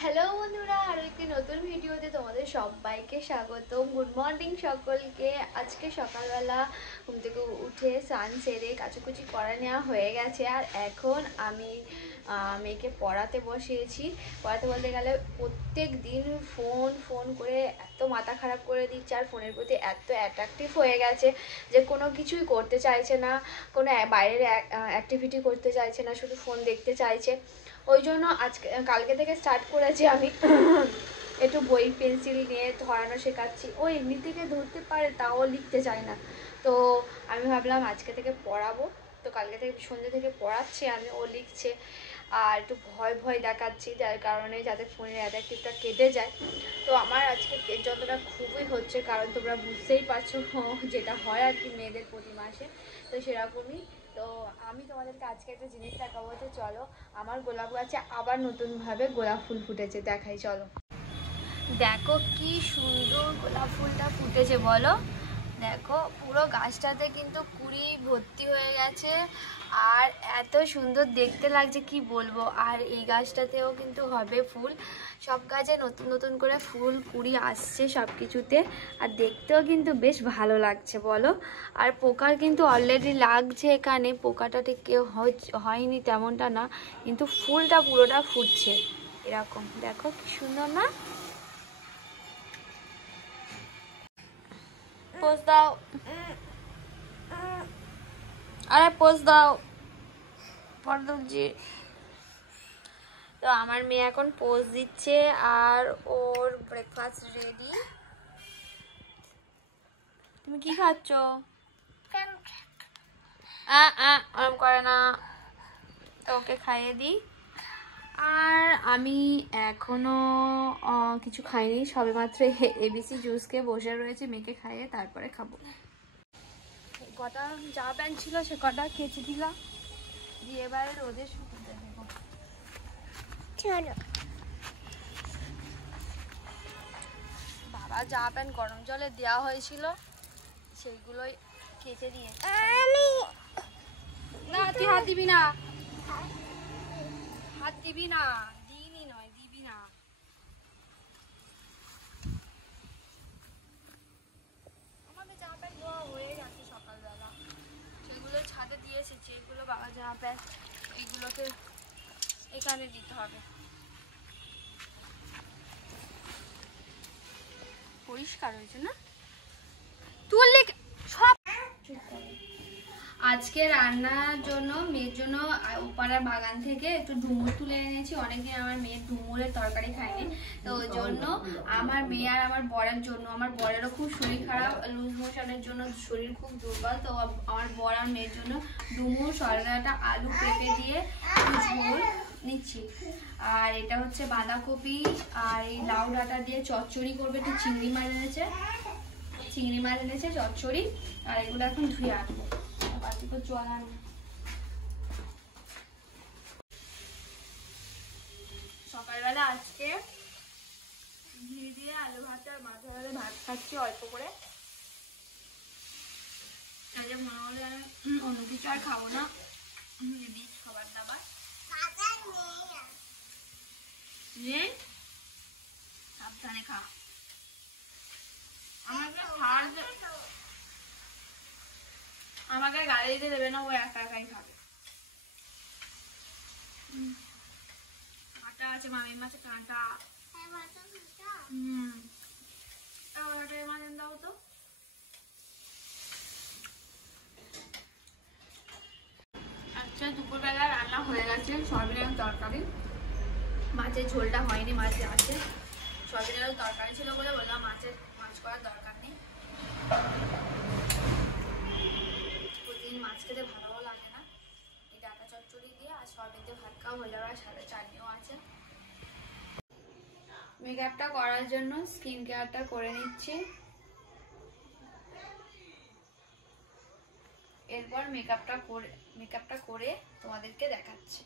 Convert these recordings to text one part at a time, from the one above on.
Hello বন্ধুরা, আরও একটি নতুন ভিডিওতে তোমাদের সবাইকে স্বাগতম। গুড মর্নিং সকলকে। আজকে সকালবেলা ঘুম থেকে উঠে স্নান সেরে কাচাকুচি করা নেওয়া হয়ে গেছে। আর এখন আমি মেয়েকে পড়াতে বসিয়েছি। পড়াতে বলতে গেলে প্রত্যেক দিন ফোন ফোন করে এত মাথা খারাপ করে দিচ্ছে, আর ফোনের প্রতি এত অ্যাট্রাকটিভ হয়ে গেছে যে কোনো কিছুই করতে চাইছে না, কোনো বাইরের অ্যাক্টিভিটি করতে চাইছে না, শুধু ফোন দেখতে চাইছে। ওই জন্য কালকে থেকে স্টার্ট করেছি আমি একটু বই পেন্সিল নিয়ে ধরানো শেখাচ্ছি। ও এমনি থেকে ধরতে পারে, তাও লিখতে চায় না। তো আমি ভাবলাম আজকে থেকে পড়াবো। তো কালকে থেকে সন্ধ্যে থেকে পড়াচ্ছি আমি, ও লিখছে। আর একটু ভয় ভয় দেখাচ্ছি, যার কারণে যাতে ফোনের অ্যাডাক্টিভটা কেটে যায়। তো আমার আজকে পেট যতটা খুবই হচ্ছে, কারণ তোমরা বুঝতেই পারছো যেটা হয় আর কি মেয়েদের প্রতি মাসে, তো সেরকমই। তো আমি তোমাদেরকে আজকে একটা জিনিস দেখাবো। তো চলো, আমার গোলাপ গাছে আবার নতুনভাবে গোলাপ ফুল ফুটেছে, দেখাই চলো। দেখো কি সুন্দর গোলাপ ফুলটা ফুটেছে বলো। দেখো পুরো গাছটাতে কিন্তু কুড়ি ভর্তি হয়ে গেছে, আর এত সুন্দর দেখতে লাগছে কি বলবো। আর এই গাছটাতেও কিন্তু হবে ফুল। সব গাছে নতুন নতুন করে ফুল কুড়ি আসছে সব কিছুতে, আর দেখতেও কিন্তু বেশ ভালো লাগছে বলো। আর পোকার কিন্তু অলরেডি লাগছে এখানে, পোকাটা ঠিক কেউ হয়নি তেমনটা না, কিন্তু ফুলটা পুরোটা ফুটছে এরকম। দেখো কি সুন্দর না। পোজ দাও, আরে পোজ দাও, পরদুলজি। তো আমার মেয়ে এখন পোজ দিচ্ছে, আর ওর ব্রেকফাস্ট রেডি। তুমি কি খাচ্ছ? ওরম করে না, তো ওকে খাইয়ে দিই। আর আমি এখনো কিছু খাইনি, সবে মাত্র এবিসি জুস খেয়ে বসে রয়েছে, মেয়েকে খাইয়ে তারপরে খাবো। কটা জামা প্যান্ট ছিল সে কটা কেচে দিলাম, দিয়ে এবারে রোদে শুকোতে দেবো। চলো বাবা, জামা প্যান্ট গরম জলে দেওয়া হয়েছিল, সেইগুলোই কেচে দিয়ে। না তুই হাত দিবি না, হাত দিবি না, দিইনি নয়, দিবি না। আমাদের জামা প্যান্ট ধোয়া হয়ে গেছে সকালবেলা, সেগুলো ছাদে দিয়ে এসেছি। এগুলো বাবা জামা প্যান্ট, এইগুলোকে এখানে দিতে হবে। পরিষ্কার হয়েছে না, তুললে সব। আজকে রান্নার জন্য মেয়ের জন্য উপাড়ার বাগান থেকে একটু ডুমুর তুলে এনেছি। অনেকদিন আমার মেয়ে ডুমুরের তরকারি খায়নি, তো ওই জন্য আমার মেয়ে আর আমার বরের জন্য, আমার বরেরও খুব শরীর খারাপ, লুজ মোশনের জন্য শরীর খুব দুর্বল, তো আমার বর আর মেয়ের জন্য ডুমুর, সরলাটা, আলু পেঁপে দিয়ে ঝোল নিচ্ছি। আর এটা হচ্ছে বাঁধাকপি আর এই লাউ ডাঁটা দিয়ে চচ্চড়ি করবে। একটু চিংড়ি মাছ এনেছে চচ্চড়ি, আর এগুলো এখন ধুয়ে আনবো। বাটিতে জল আনবো। সকালবেলা আজকে ঘি দিয়ে আলু ভাত আর মাথা ভাতে ভাত খাচ্ছি অল্প করে। আজকে মনে হলে আমি অন্য কিছু আর খাবো না, রিচ খাবার দাবার নিয়ে সাবধানে খা। আমাকে গালি দিতে দেবে না, ও একা একাই খাবে। কাঁটা আছে মামির মাছে, কাঁটা। দাও তো। আচ্ছা, দুপুরবেলা রান্না হয়ে গেছে, সয়াবিনের তরকারি। মাছের ঝোলটা হয়নি, মাছ আছে। সয়াবিনের তরকারি ছিল বলে বললাম মাছ করার দরকার নেই। প্রতিদিন মাছ খেতে ভালোও লাগে না। এই ডাঁটা চচ্চড়ি দিয়ে আর সয়াবিন দিয়ে ভাত খাওয়া হয়ে যাবে, আর সাথে চাটনিও আছে। মেকআপটা করার জন্য স্কিন কেয়ারটা করে নিচ্ছি, এরপর মেকআপটা করে তোমাদেরকে দেখাচ্ছি।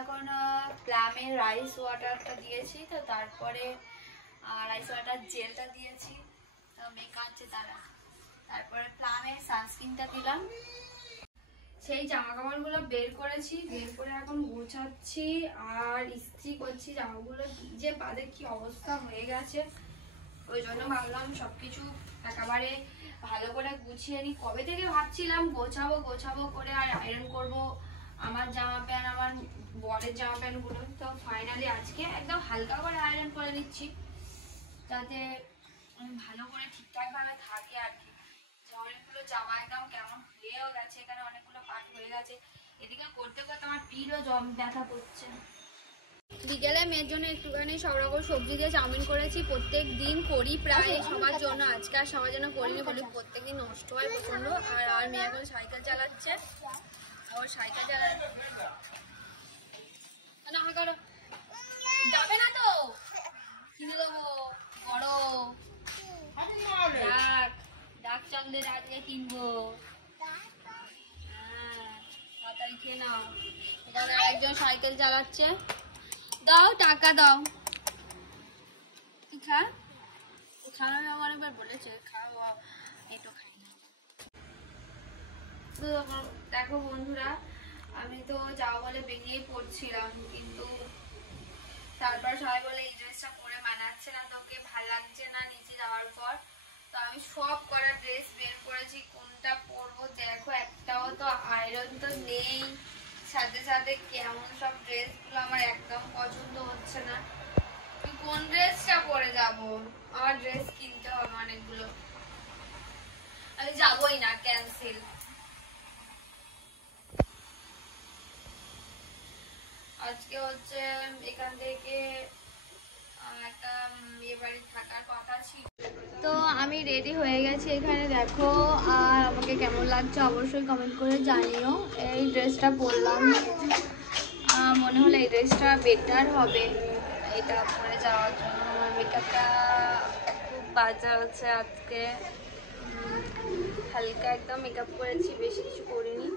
এখন প্লামের রাইস ওয়াটারটা দিয়েছি, তো তারপরে রাইস ওয়াটার জেলটা দিয়েছি, মেকআপ আছে তারপরে প্লামের সানস্ক্রিনটা দিলাম। সেই জামা কাপড়গুলো বের করেছি, বের করে এখন গোছাচ্ছি আর ইস্ত্রি করছি। জামাগুলো ভিজে বাদে কি অবস্থা হয়ে গেছে, ওই জন্য ভাবলাম সবকিছু একেবারে ভালো করে গুছিয়ে নিই। কবে থেকে ভাবছিলাম গোছাবো গোছাবো করে আর আয়রন করব আমার জামা প্যান্ট, আমার বরের জামা প্যান্টগুলো। তো ফাইনালি আজকে একদম হালকা করে আয়রন করে নিচ্ছি, যাতে ভালো করে ঠিকঠাকভাবে থাকে আর কি। অনেকগুলো জামা একদম কেমন হয়েও গেছে, এখানে অনেকগুলো পাট হয়ে গেছে। এদিকে করতে করতে আমার পিঠও ব্যথা করছে। বিকেলে মেয়ের জন্য একটুখানি সব রকম সবজি দিয়ে চাউমিন করেছি, প্রত্যেক দিন করি প্রায় সবার জন্য। আজকে আর সবার জন্য করিনি বলে প্রত্যেক দিন নষ্ট হয় প্রচন্ড। আর মেয়ে এখন সাইকেল চালাচ্ছে, ওর সাইকেল চালাচ্ছে যাবে না তো, কিনে দেবো বড় ডাক চকলেট আজকে কিনবো। তাড়াতাড়ি খেয়ে নাও। এখানে একজন সাইকেল চালাচ্ছে, দাও টাকা দাও। কি খা খাওয়া অনেকবার বলেছে খাওয়া, একটু খাই না। তো দেখো বন্ধুরা, আমি তো যাওয়া বলে বেরিয়ে পড়ছিলাম, কিন্তু তারপর সবাই বলে এই ড্রেসটা পরে মানাচ্ছে না, তোকে ভাল লাগছে না নিচে যাওয়ার পর। তো আমি সব করা ড্রেস বের করেছি, কোনটা পরবো দেখো। একটাও তো আয়রন তো নেই, সাথে সাথে কেমন সব ড্রেসগুলো আমার একদম পছন্দ হচ্ছে না। আমি কোন ড্রেসটা পরে যাব? আমার ড্রেস কিনতে হবে অনেকগুলো, আমি যাবই না, ক্যান্সেল। আজকে হচ্ছে এখান থেকে একটা বিয়ে বাড়ি থাকার কথা ছিল। তো আমি রেডি হয়ে গেছি এখানে দেখো, আর আমাকে কেমন লাগছে অবশ্যই কমেন্ট করে জানিও। এই ড্রেসটা পরলাম, মনে হলো এই ড্রেসটা বেটার হবে এটা পরে যাওয়ার জন্য। আমার মেকআপটা খুব বাজে হচ্ছে আজকে, হালকা একদম মেকআপ করেছি, বেশি কিছু করিনি।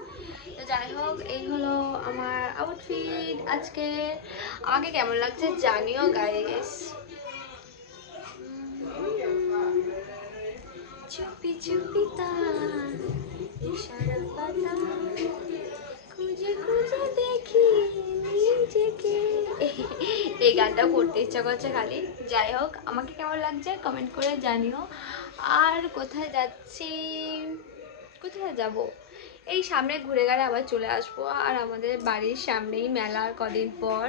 তো যাই হোক, এই হলো আমার আউটফিট আজকে। আমাকে কেমন লাগছে জানিও গাইস। চুপি চুপি তার ইশারা পাতা, খুঁজে খুঁজে দেখি নিজেকে। এই গানটা করতে ইচ্ছা করছে খালি। যাই হোক, আমাকে কেমন লাগছে কমেন্ট করে জানিও। আর কোথায় যাচ্ছি, কোথায় যাব, এই সামনে ঘুরে গেলে আবার চলে আসবো। আর আমাদের বাড়ির সামনেই মেলার কদিন পর,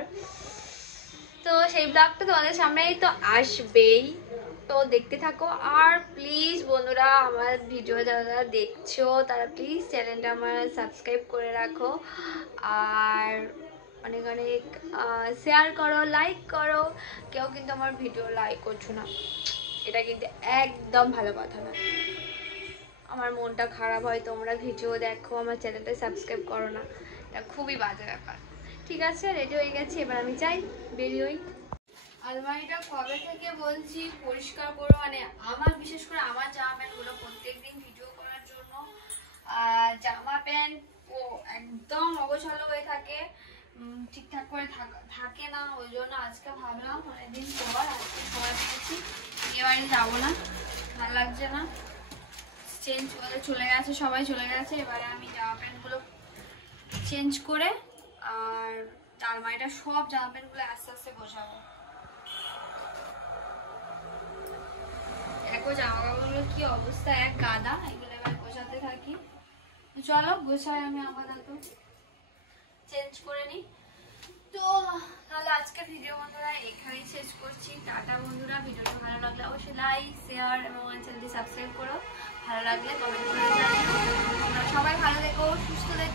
তো সেই ব্লগটা তোমাদের সামনেই তো আসবেই, তো দেখতে থাকো। আর প্লিজ বন্ধুরা, আমার ভিডিও যারা দেখছো তারা প্লিজ চ্যানেলটা আমার সাবস্ক্রাইব করে রাখো, আর অনেক অনেক শেয়ার করো, লাইক করো। কেউ কিন্তু আমার ভিডিও লাইক করছো না, এটা কিন্তু একদম ভালো কথা না। আমার মনটা খারাপ হয় তোমরা ভিডিও দেখো, আমার চ্যানেলটা সাবস্ক্রাইব করো না, এটা খুবই বাজে ব্যাপার। ঠিক আছে, রেডি হয়ে গেছি, এবার আমি চাই বেরিয়ে। আলমারিটা কবে থেকে বলছি পরিষ্কার করো, মানে আমার বিশেষ করে আমার জামা প্যান্টগুলো প্রত্যেকদিন ভিডিও করার জন্য জামা প্যান্ট ও একদম অগোছালো হয়ে থাকে, ঠিকঠাক করে থাকে না। ওই জন্য আজকে ভাবলাম অনেকদিন পর আজকে সময় পেয়েছি, এবারে যাবো না, ভালো লাগছে না। চেঞ্জ করে চলে গেছে, সবাই চলে গেছে, এবারে আমি জামা প্যান্টগুলো চেঞ্জ করে আর আলমারিটা সব জামা প্যান্টগুলো আস্তে আস্তে গোছাবো। দেখো জামা কাপড়গুলো কি অবস্থা, এক গাদা, এগুলো এবার গোছাতে থাকি। চলো গোছাই, আমি আপাতত চেঞ্জ করে নিই। তো তাহলে আজকের ভিডিও বন্ধুরা এখানেই শেষ করছি। টাটা বন্ধুরা, ভিডিওটা ভালো লাগলে অবশ্যই লাইক শেয়ার এবং আমার চ্যানেলটি সাবস্ক্রাইব করো। ভালো লাগলে কমেন্ট করে জানিও। সবাই ভালো থেকো, সুস্থ থেকো।